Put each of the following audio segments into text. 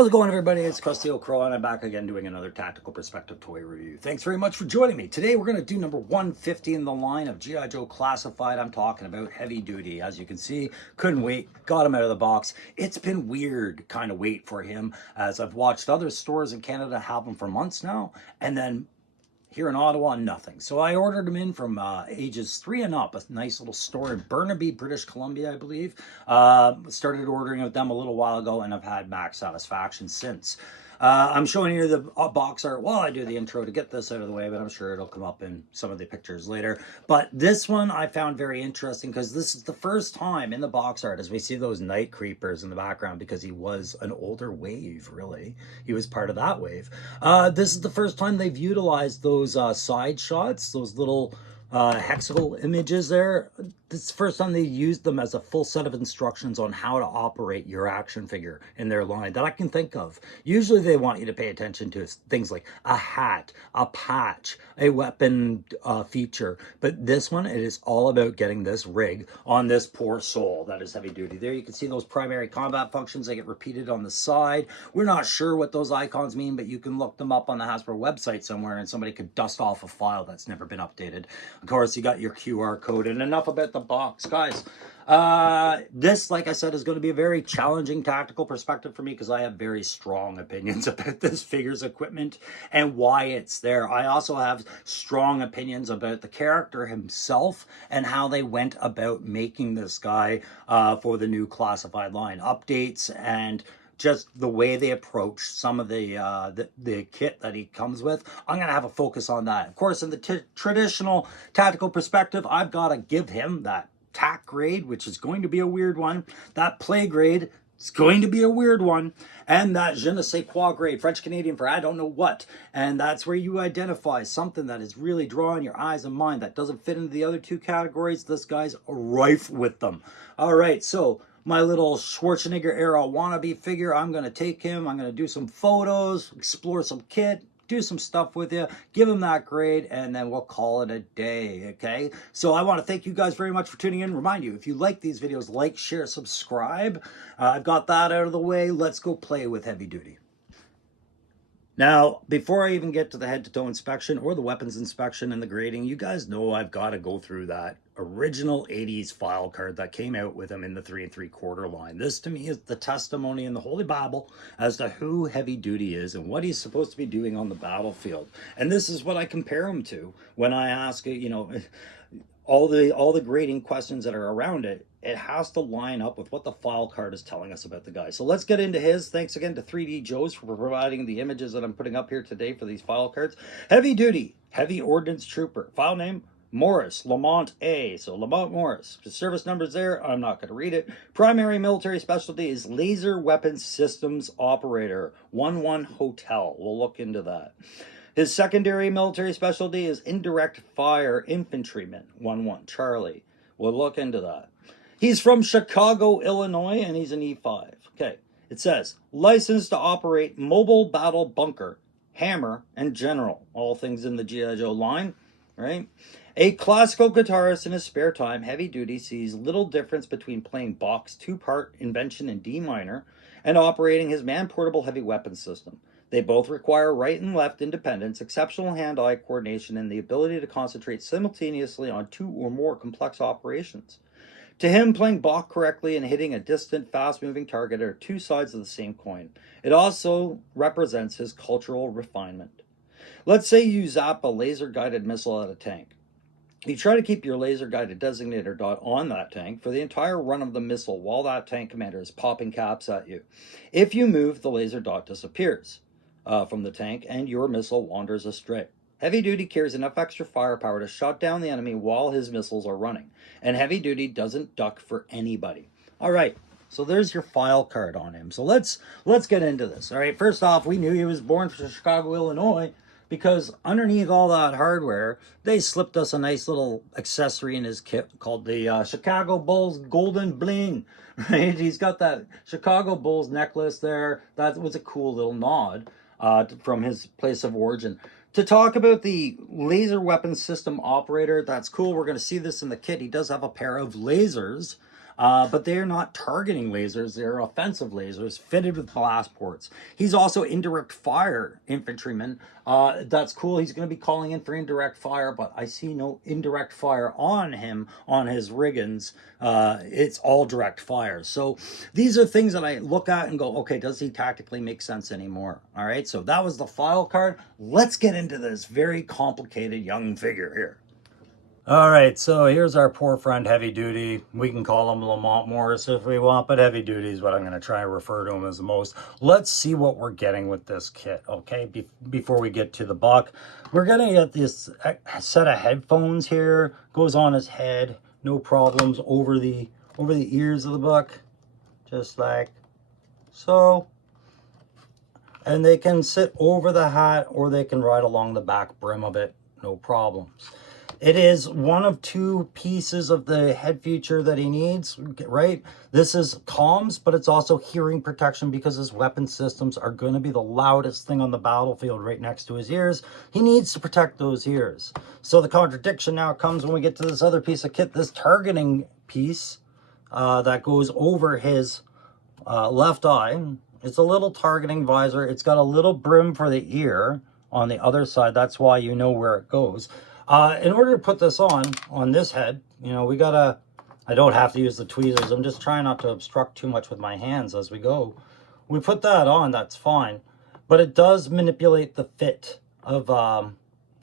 How's it going, everybody? It's Krusty O'Crow, and I'm back again doing another Tactical Perspective toy review. Thanks very much for joining me. Today we're going to do number 150 in the line of G.I. Joe Classified. I'm talking about Heavy Duty. As you can see, couldn't wait, got him out of the box. It's been weird kind of wait for him, as I've watched other stores in Canada have them for months now, and then here in Ottawa, nothing. So I ordered them in from ages 3 and up, a nice little store in Burnaby, British Columbia, I believe. Started ordering with them a little while ago, and I've had max satisfaction since. I'm showing you the box art while I do the intro to get this out of the way, but I'm sure it'll come up in some of the pictures later. But this one I found very interesting because this is the first time in the box art as we see those night creepers in the background, because he was an older wave, really. He was part of that wave. This is the first time they've utilized those side shots, those little hexagonal images there. This is the first time they used them as a full set of instructions on how to operate your action figure in their line that I can think of. Usually they want you to pay attention to things like a hat, a patch, a weapon feature. But this one, it is all about getting this rig on this poor soul that is Heavy Duty. There you can see those primary combat functions. They get repeated on the side. We're not sure what those icons mean, but you can look them up on the Hasbro website somewhere and somebody could dust off a file that's never been updated. Of course, you got your QR code. And enough about the box, guys. This, like I said, is going to be a very challenging tactical perspective for me because I have very strong opinions about this figure's equipment and why it's there. I also have strong opinions about the character himself and how they went about making this guy for the new classified line. Updates and just the way they approach some of the kit that he comes with. I'm going to have a focus on that. Of course, in the traditional tactical perspective, I've got to give him that TAC grade, which is going to be a weird one. That play grade is going to be a weird one. And that je ne sais quoi grade, French-Canadian for I don't know what. And that's where you identify something that is really drawing your eyes and mind that doesn't fit into the other two categories. This guy's rife with them. All right, so my little Schwarzenegger era wannabe figure, I'm going to take him, I'm going to do some photos, explore some kit, do some stuff with you, give him that grade, and then we'll call it a day, okay? So I want to thank you guys very much for tuning in. Remind you, if you like these videos, like, share, subscribe. I've got that out of the way. Let's go play with Heavy Duty. Now, before I even get to the head-to-toe inspection or the weapons inspection and the grading, you guys know I've got to go through that original 80s file card that came out with him in the 3 3/4 line. This, to me, is the testimony in the Holy Bible as to who Heavy Duty is and what he's supposed to be doing on the battlefield. And this is what I compare him to when I ask, you know, all the grading questions that are around it. It has to line up with what the file card is telling us about the guy. So let's get into his. Thanks again to 3D Joes for providing the images that I'm putting up here today for these file cards. Heavy Duty, Heavy Ordnance Trooper. File name, Morris, Lamont A. So Lamont Morris. The service number's there. I'm not going to read it. Primary military specialty is Laser Weapons Systems Operator. 1-1 Hotel. We'll look into that. His secondary military specialty is Indirect Fire Infantryman. 1-1 Charlie. We'll look into that. He's from Chicago, Illinois, and he's an E5. Okay, it says, licensed to operate mobile battle bunker, hammer, and general. All things in the G.I. Joe line, right? A classical guitarist in his spare time, Heavy Duty sees little difference between playing Bach's 2-part invention in D minor and operating his man-portable heavy weapons system. They both require right and left independence, exceptional hand-eye coordination, and the ability to concentrate simultaneously on 2 or more complex operations. To him, playing Bach correctly and hitting a distant, fast-moving target are 2 sides of the same coin. It also represents his cultural refinement. Let's say you zap a laser-guided missile at a tank. You try to keep your laser-guided designator dot on that tank for the entire run of the missile while that tank commander is popping caps at you. If you move, the laser dot disappears. from the tank, and your missile wanders astray. Heavy Duty carries enough extra firepower to shut down the enemy while his missiles are running, and Heavy Duty doesn't duck for anybody. All right, so there's your file card on him. So let's get into this. All right, first off, we knew he was born from Chicago, Illinois, because underneath all that hardware, they slipped us a nice little accessory in his kit called the Chicago Bulls Golden Bling. Right? He's got that Chicago Bulls necklace there. That was a cool little nod from his place of origin. To talk about the laser weapon system operator, that's cool. We're going to see this in the kit. He does have a pair of lasers, but they're not targeting lasers. They're offensive lasers fitted with blast ports. He's also indirect fire infantryman. That's cool. He's going to be calling in for indirect fire, but I see no indirect fire on him, on his riggins. It's all direct fire. So these are things that I look at and go, okay, does he tactically make sense anymore? All right, so that was the file card. Let's get into this very complicated young figure here. All right, so here's our poor friend Heavy Duty. We can call him Lamont Morris if we want, but Heavy Duty is what I'm going to try and refer to him as the most. Let's see what we're getting with this kit, okay? Before we get to the buck, we're going to get this set of headphones here. Goes on his head, no problems, over the ears of the buck, just like so. And they can sit over the hat or they can ride along the back brim of it, no problems. It is one of two pieces of the head feature that he needs, right? This is comms, but it's also hearing protection because his weapon systems are going to be the loudest thing on the battlefield right next to his ears. He needs to protect those ears. So the contradiction now comes when we get to this other piece of kit, this targeting piece that goes over his left eye. It's a little targeting visor. It's got a little brim for the ear on the other side. That's why you know where it goes. In order to put this on this head, you know, I don't have to use the tweezers. I'm just trying not to obstruct too much with my hands as we go. We put that on, that's fine. But it does manipulate the fit of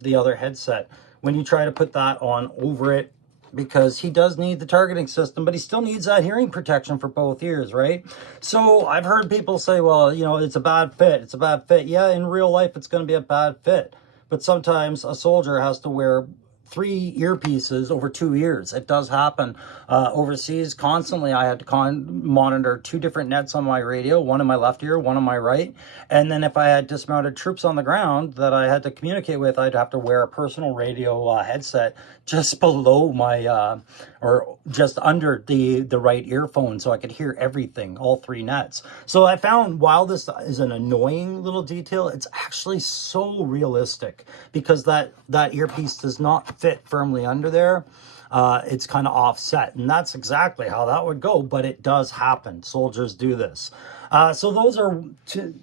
the other headset when you try to put that on over it, because he does need the targeting system, but he still needs that hearing protection for both ears, right? So I've heard people say, well, you know, it's a bad fit. It's a bad fit. Yeah, in real life, it's going to be a bad fit. But sometimes a soldier has to wear 3 earpieces over 2 ears. It does happen overseas constantly. I had to monitor 2 different nets on my radio, one in my left ear, one on my right. And then if I had dismounted troops on the ground that I had to communicate with, I'd have to wear a personal radio headset just below my, or just under the right earphone so I could hear everything, all 3 nets. So I found while this is an annoying little detail, it's actually so realistic because that earpiece does not fit firmly under there. It's kind of offset, and that's exactly how that would go, but it does happen. Soldiers do this. So those are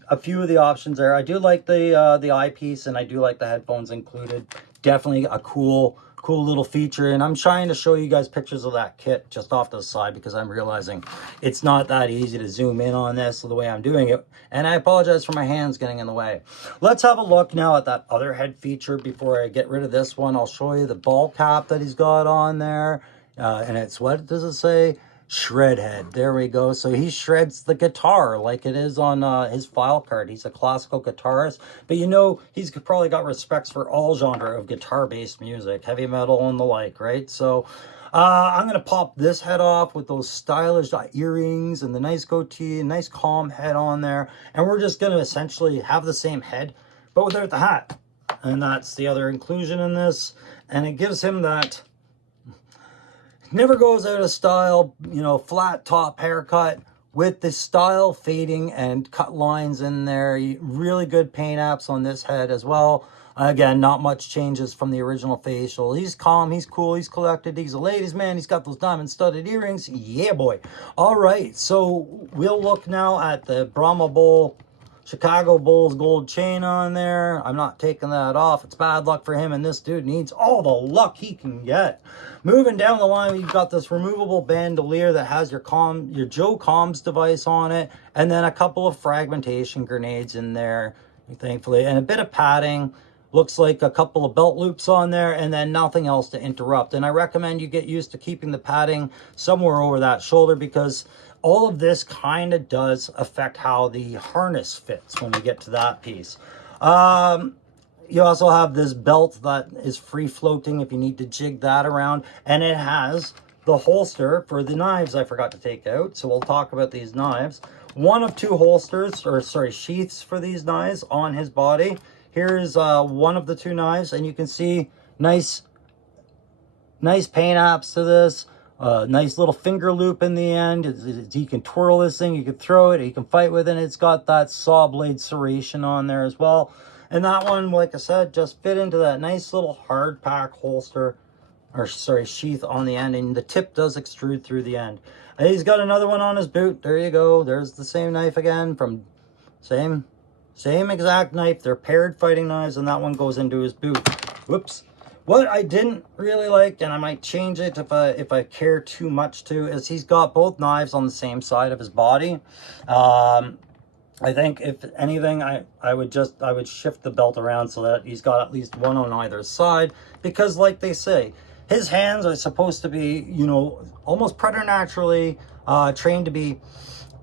a few of the options there. I do like the eyepiece, and I do like the headphones included. Definitely a cool little feature, and I'm trying to show you guys pictures of that kit just off to the side because I'm realizing it's not that easy to zoom in on this the way I'm doing it, and I apologize for my hands getting in the way. Let's have a look now at that other head feature before I get rid of this one. I'll show you the ball cap that he's got on there, and it's, what does it say? Shred head. There we go. So he shreds the guitar like it is on his file card. He's a classical guitarist, but you know, he's probably got respects for all genre of guitar-based music, heavy metal and the like, right? So I'm going to pop this head off with those stylish earrings and the nice goatee, nice calm head on there, and we're just going to essentially have the same head but without the hat. And that's the other inclusion in this, and it gives him that never goes out of style, you know, flat top haircut with the style fading and cut lines in there. Really good paint apps on this head as well. Again, not much changes from the original facial. He's calm, he's cool, he's collected, he's a ladies man, he's got those diamond studded earrings. Yeah, boy. All right, so we'll look now at the Brahma Bull Chicago Bulls gold chain on there. I'm not taking that off. It's bad luck for him, and this dude needs all the luck he can get. Moving down the line, we've got this removable bandolier that has your Joe Comms device on it, and then a couple of fragmentation grenades in there, thankfully, and a bit of padding. Looks like a couple of belt loops on there, and then nothing else to interrupt. And I recommend you get used to keeping the padding somewhere over that shoulder, because all of this kind of does affect how the harness fits when we get to that piece. You also have this belt that is free floating if you need to jig that around, and it has the holster for the knives I forgot to take out. So we'll talk about these knives. One of two holsters, or sorry, sheaths for these knives on his body. Here's one of the two knives, and you can see nice paint apps to this. Nice little finger loop in the end. You can twirl this thing, you can throw it, you can fight with it. And it's got that saw blade serration on there as well. And that one, like I said, just fit into that nice little hard pack holster, or sorry, sheath on the end, and the tip does extrude through the end. And he's got another one on his boot. There you go. There's the same knife again, from same exact knife. They're paired fighting knives, and that one goes into his boot. Whoops. What I didn't really like, and I might change it if I care too much to, is he's got both knives on the same side of his body. I think if anything, I would shift the belt around so that he's got at least one on either side, because like they say, his hands are supposed to be, you know, almost preternaturally trained to be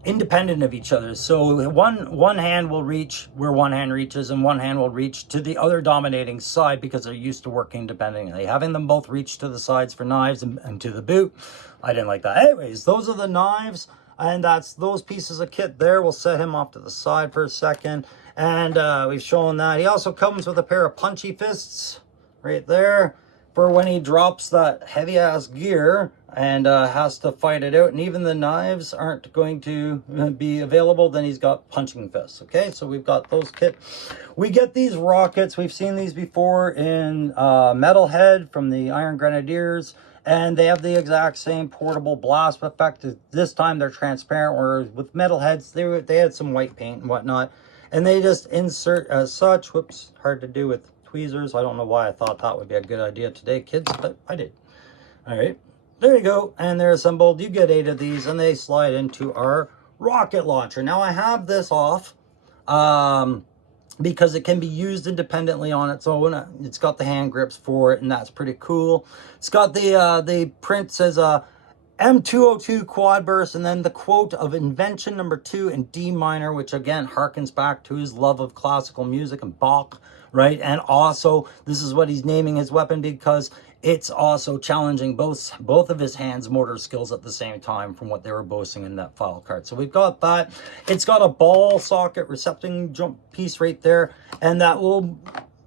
independent of each other. So one hand will reach where one hand reaches, and one hand will reach to the other dominating side, because they're used to working independently. Having them both reach to the sides for knives and to the boot, I didn't like that. Anyways, those are the knives, and that's those pieces of kit there. We'll set him off to the side for a second, and we've shown that. He also comes with a pair of punchy fists right there for when he drops that heavy ass gear and has to fight it out. And even the knives aren't going to be available, then he's got punching fists. Okay, so we've got those kit. We get these rockets. We've seen these before in Metalhead from the Iron Grenadiers, and they have the exact same portable blast effect. This time they're transparent, whereas with Metalheads, they had some white paint and whatnot, and they just insert as such. Whoops, hard to do with tweezers. I don't know why I thought that would be a good idea today, kids, but I did. All right, there you go, and they're assembled. You get 8 of these, and they slide into our rocket launcher. Now I have this off because it can be used independently on its own. It's got the hand grips for it, and that's pretty cool. It's got the print says M202 quad burst, and then the quote of invention number 2 in D minor, which again harkens back to his love of classical music and Bach, right? And also this is what he's naming his weapon, because it's also challenging both of his hands motor skills at the same time, from what they were boasting in that file card. So we've got that. It's got a ball socket recepting jump piece right there, and that will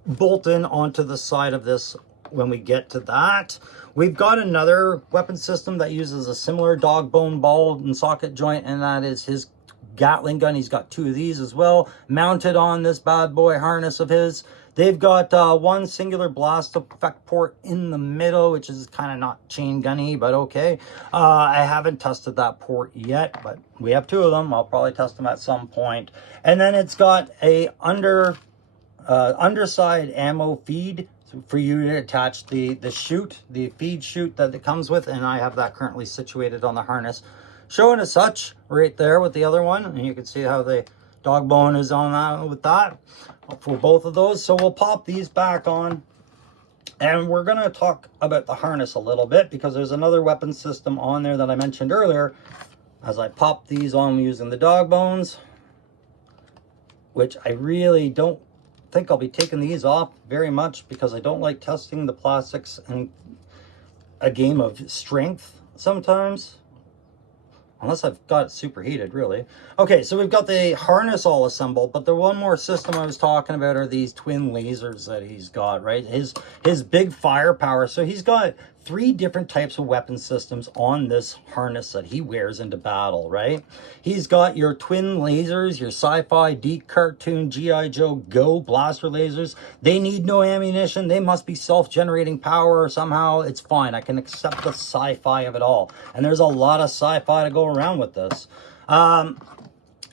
bolt in onto the side of this when we get to that. We've got another weapon system that uses a similar dog bone ball and socket joint, and that is his Gatling gun. He's got 2 of these as well, mounted on this bad boy harness of his. They've got one singular blast effect port in the middle, which is kind of not chain gunny, but okay. I haven't tested that port yet, but we have 2 of them. I'll probably test them at some point. And then it's got a underside ammo feed for you to attach the feed chute that it comes with, and I have that currently situated on the harness, showing as such right there with the other one, and you can see how the dog bone is on that with that for both of those. So we'll pop these back on, and we're going to talk about the harness a little bit, because there's another weapon system on there that I mentioned earlier. As I pop these on using the dog bones, which I really don't think I'll be taking these off very much, because I don't like testing the plastics in a game of strength sometimes, unless I've got it superheated, really. Okay, so we've got the harness all assembled, but the one more system I was talking about are these twin lasers that he's got, right? His big firepower. So he's got 3 different types of weapon systems on this harness that he wears into battle, right? He's got your twin lasers, your sci-fi, deep cartoon, G.I. Joe Go blaster lasers. They need no ammunition. They must be self-generating power somehow. It's fine. I can accept the sci-fi of it all. And there's a lot of sci-fi to go around with this.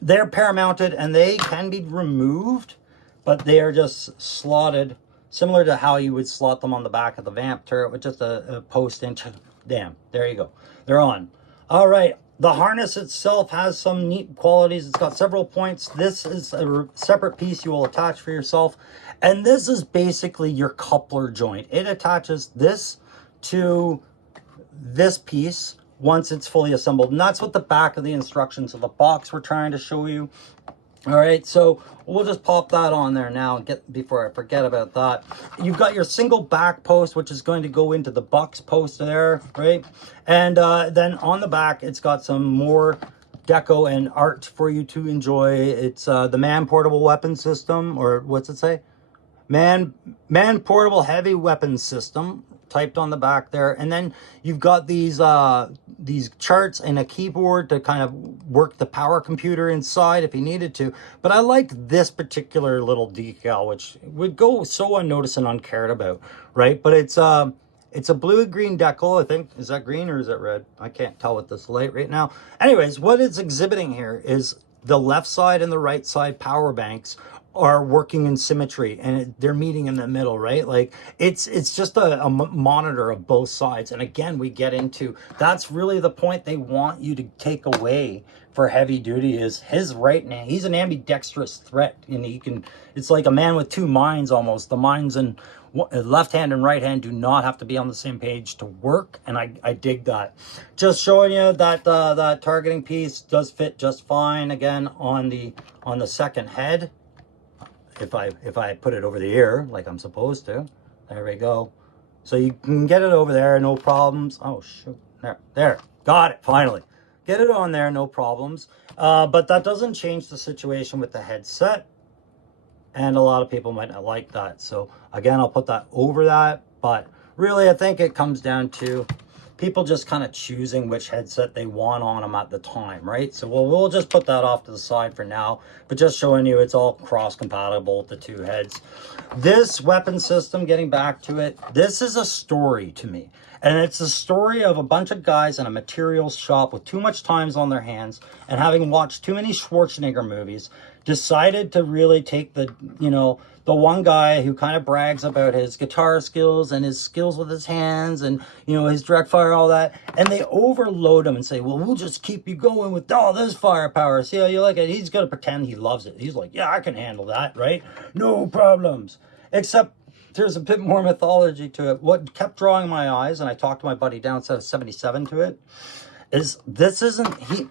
They're pair-mounted, and they can be removed, but they are just slotted, similar to how you would slot them on the back of the vamp turret with just a post-inch. Damn, there you go. They're on. All right, the harness itself has some neat qualities. It's got several points. This is a separate piece you will attach for yourself, and this is basically your coupler joint. It attaches this to this piece, once it's fully assembled. And that's what the back of the instructions of the box we're trying to show you. All right, so we'll just pop that on there now and before I forget about that. You've got your single back post, which is going to go into the buck's post there, right? And then on the back, it's got some more deco and art for you to enjoy. It's the man portable weapon system, or what's it say? Man portable heavy weapons system typed on the back there. And then you've got these charts and a keyboard to kind of work the power computer inside if you needed to. But I liked this particular little decal, which would go so unnoticed and uncared about, right? But it's a blue and green decal, I think. Is that green or is that red? I can't tell with this light right now. Anyways, what it's exhibiting here is the left side and the right side power banks are working in symmetry, and they're meeting in the middle, right? Like it's just a monitor of both sides. And again, we get into, that's really the point they want you to take away for heavy duty, is his right hand. He's an ambidextrous threat, and he can, it's like a man with two minds almost. The minds in left hand and right hand do not have to be on the same page to work, and I dig that. Just showing you that that targeting piece does fit just fine again on the second head. If I put it over the ear like I'm supposed to, there we go. So you can get it over there, no problems. Oh shoot, there, got it finally. Get it on there, no problems. But that doesn't change the situation with the headset, and a lot of people might not like that. So again, I'll put that over that. But really, I think it comes down to people just kind of choosing which headset they want on them at the time, right? So we'll just put that off to the side for now, but just showing you it's all cross compatible with the two heads. This weapon system, getting back to it, this is a story to me. And it's a story of a bunch of guys in a materials shop with too much time on their hands, and having watched too many Schwarzenegger movies, decided to really take the, you know, the one guy who kind of brags about his guitar skills and his skills with his hands and, you know, his direct fire, all that. And they overload him and say, well, we'll just keep you going with all this firepower. See how you like it? He's going to pretend he loves it. He's like, yeah, I can handle that, right? No problems. Except there's a bit more mythology to it. What kept drawing my eyes, and I talked to my buddy down at 77 to it, is this isn't,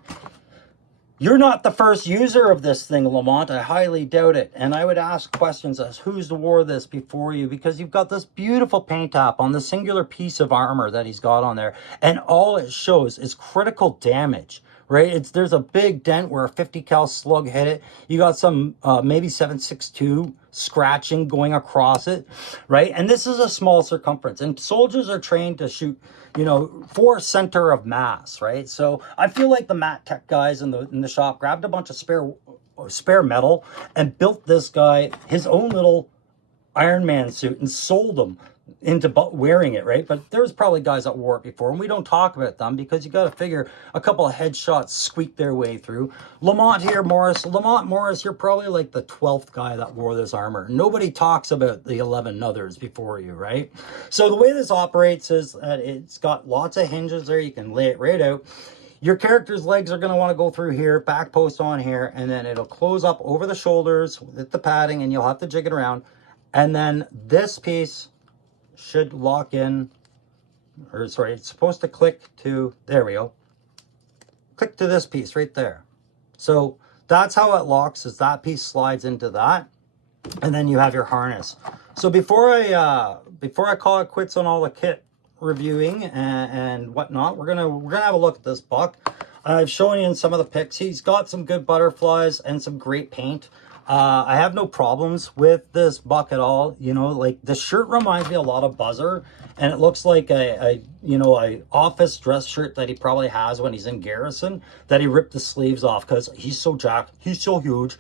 you're not the first user of this thing, Lamont. I highly doubt it. And I would ask questions as who's wore this before you, because you've got this beautiful paint app on the singular piece of armor that he's got on there. And all it shows is critical damage, right? There's a big dent where a 50 cal slug hit it. You got some maybe 7.62 scratching going across it, right? And this is a small circumference, and soldiers are trained to shoot, you know, for center of mass, right? So I feel like the Mat Tech guys in the shop grabbed a bunch of spare metal and built this guy his own little Iron Man suit and sold them into wearing it, right? But there's probably guys that wore it before, and we don't talk about them because you got to figure a couple of headshots squeak their way through. Lamont Morris, you're probably like the 12th guy that wore this armor. Nobody talks about the 11 others before you, right? So the way this operates is that it's got lots of hinges there. You can lay it right out. Your character's legs are going to want to go through here, back post on here, and then it'll close up over the shoulders with the padding, and you'll have to jig it around. And then this piece should lock in, or sorry, it's supposed to click to, there we go, click to this piece right there. So that's how it locks, is that piece slides into that, and then you have your harness. So before I call it quits on all the kit reviewing and whatnot, we're gonna have a look at this buck. I've shown you in some of the pics. He's got some good butterflies and some great paint. I have no problems with this buck at all. You know, like the shirt reminds me a lot of Buzzer, and it looks like a office dress shirt that he probably has when he's in garrison, that he ripped the sleeves off because he's so jacked, he's so huge.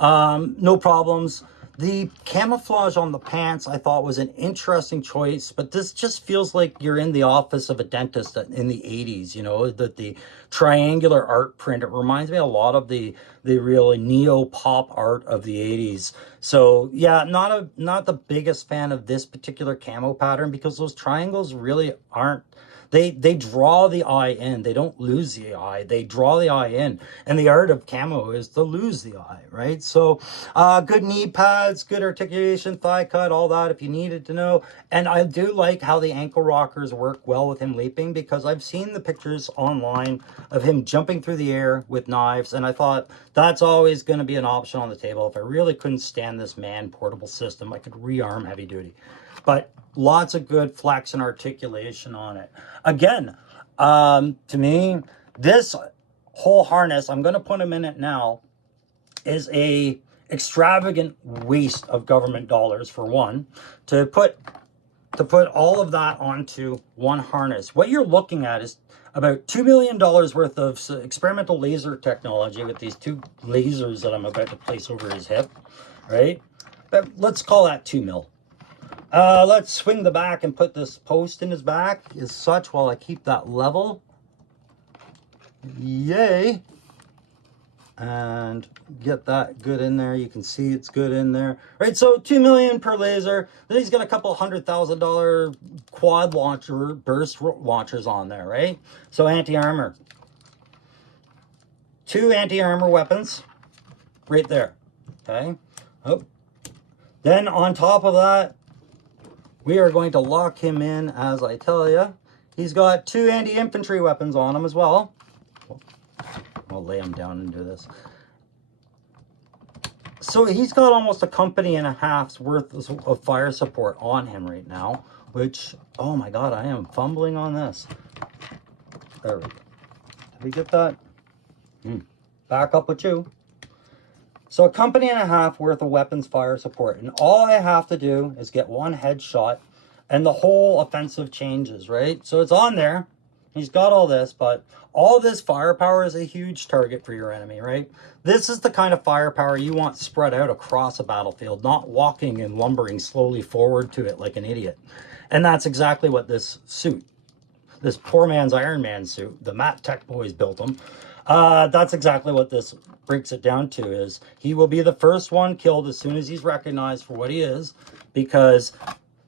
No problems. The camouflage on the pants I thought was an interesting choice, but this just feels like you're in the office of a dentist in the 80s, you know, the triangular art print. It reminds me a lot of the really neo-pop art of the 80s. So yeah, not the biggest fan of this particular camo pattern, because those triangles really aren't, They draw the eye in. They don't lose the eye. They draw the eye in. And the art of camo is to lose the eye, right? So good knee pads, good articulation, thigh cut, all that if you needed to know. And I do like how the ankle rockers work well with him leaping, because I've seen the pictures online of him jumping through the air with knives, and I thought that's always going to be an option on the table. If I really couldn't stand this man portable system, I could rearm heavy duty. But lots of good flex and articulation on it. Again, to me, this whole harness, I'm going to put him in it now, is a extravagant waste of government dollars, for one, to put all of that onto one harness. What you're looking at is about $2 million worth of experimental laser technology with these two lasers that I'm about to place over his hip, right? But let's call that 2 mil. Let's swing the back and put this post in his back as such while I keep that level. Yay. And get that good in there. You can see it's good in there. Right, so $2 million per laser. Then he's got a couple $100,000 quad launcher, burst launchers on there, right? So anti-armor. 2 anti-armor weapons right there, okay? Oh. Then on top of that, we are going to lock him in, as I tell you. He's got 2 anti-infantry weapons on him as well. I'll lay him down and do this. So he's got almost a company and a half's worth of fire support on him right now, which, oh my God, I am fumbling on this. There we go. Did we get that? Back up with you. So a company and a half worth of weapons fire support. And all I have to do is get one headshot and the whole offensive changes, right? So it's on there. He's got all this, but all this firepower is a huge target for your enemy, right? This is the kind of firepower you want spread out across a battlefield, not walking and lumbering slowly forward to it like an idiot. And that's exactly what this suit, this poor man's Iron Man suit, the Matt Tech boys built him. That's exactly what this breaks it down to, is he will be the first one killed as soon as he's recognized for what he is, because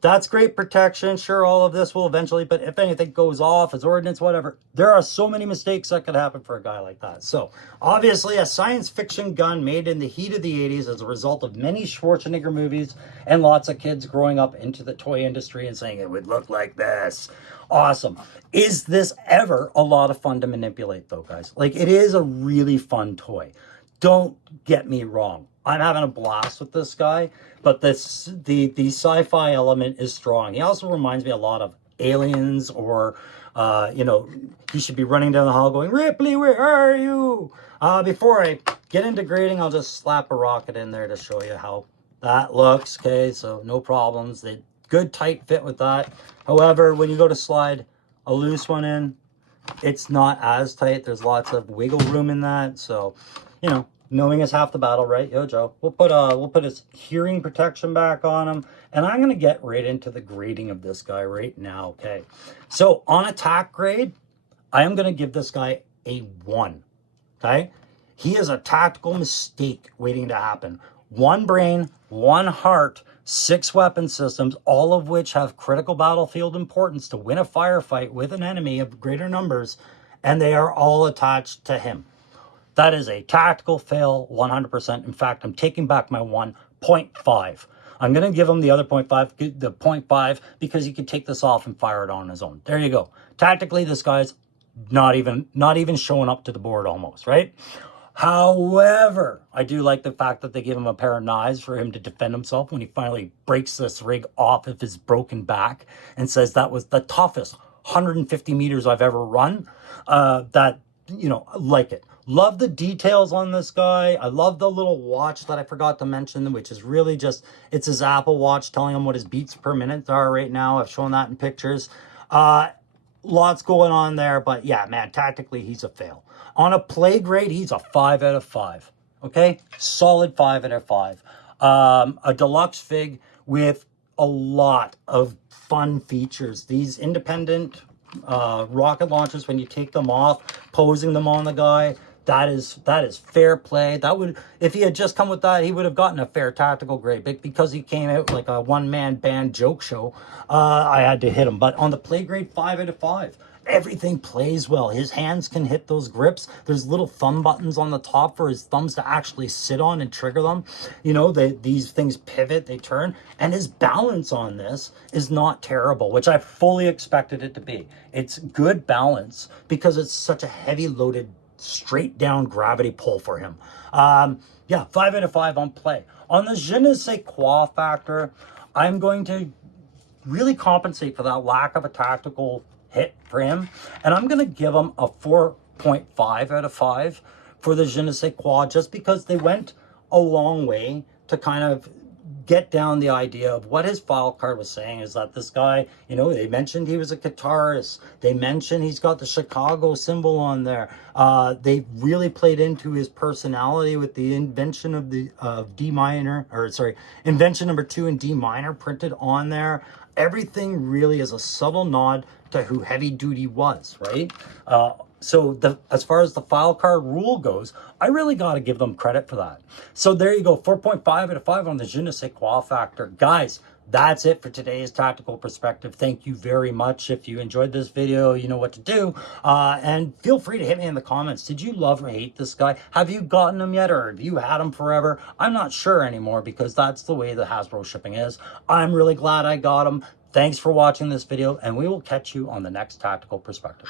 that's great protection. Sure, all of this will eventually, but if anything goes off, as ordnance, whatever, there are so many mistakes that could happen for a guy like that. So obviously a science fiction gun made in the heat of the 80s as a result of many Schwarzenegger movies and lots of kids growing up into the toy industry and saying it would look like this. Awesome. Is this ever a lot of fun to manipulate though, guys? Like, it is a really fun toy. Don't get me wrong. I'm having a blast with this guy, but the sci-fi element is strong. He also reminds me a lot of Aliens, or, you know, he should be running down the hall going, Ripley, where are you? Before I get into grading, I'll just slap a rocket in there to show you how that looks. Okay, so no problems. They good tight fit with that. However, when you go to slide a loose one in, it's not as tight. There's lots of wiggle room in that. So, you know, knowing is half the battle, right? Yo, Joe. We'll put his hearing protection back on him, and I'm gonna get right into the grading of this guy right now. Okay, so on attack grade, I am gonna give this guy a 1. Okay, he is a tactical mistake waiting to happen. 1 brain, 1 heart, 6 weapon systems, all of which have critical battlefield importance to win a firefight with an enemy of greater numbers, and they are all attached to him. That is a tactical fail, 100%. In fact, I'm taking back my 1.5. I'm going to give him the other 0.5, the 0.5, because he could take this off and fire it on his own. There you go. Tactically, this guy's not even showing up to the board almost, right? However, I do like the fact that they give him a pair of knives for him to defend himself when he finally breaks this rig off of his broken back and says that was the toughest 150 meters I've ever run. That, you know, like it. Love the details on this guy. I love the little watch that I forgot to mention, which is really just, it's his Apple Watch telling him what his beats per minute are right now. I've shown that in pictures. Lots going on there, but yeah, man, tactically, he's a fail. On a play grade, he's a 5 out of 5. Okay? Solid 5 out of 5. A deluxe fig with a lot of fun features. These independent rocket launchers, when you take them off, posing them on the guy, that is fair play. That would, if he had just come with that, he would have gotten a fair tactical grade. But because he came out like a one-man band joke show, I had to hit him. But on the play grade, 5 out of 5. everything plays well. His hands can hit those grips. There's little thumb buttons on the top for his thumbs to actually sit on and trigger them. You know, these things pivot, they turn, and his balance on this is not terrible, which I fully expected it to be. It's good balance because it's such a heavy loaded, straight down gravity pull for him. Yeah, 5 out of 5 on play. On the je ne sais quoi factor, I'm going to really compensate for that lack of a tactical hit for him. And I'm going to give him a 4.5 out of 5 for the je ne sais quoi, just because they went a long way to kind of get down the idea of what his file card was saying is that this guy, you know, they mentioned he was a guitarist. They mentioned he's got the Chicago symbol on there. They really played into his personality with the invention of the D minor, or sorry, invention number 2 in D minor printed on there. Everything really is a subtle nod to who Heavy Duty was, right? So as far as the file card rule goes, I really got to give them credit for that. So there you go, 4.5 out of 5 on the je ne sais quoi factor. Guys, that's it for today's tactical perspective. Thank you very much. If you enjoyed this video, you know what to do. And feel free to hit me in the comments. Did you love or hate this guy? Have you gotten him yet, or have you had him forever? I'm not sure anymore, because that's the way the Hasbro shipping is. I'm really glad I got him. Thanks for watching this video, and we will catch you on the next tactical perspective.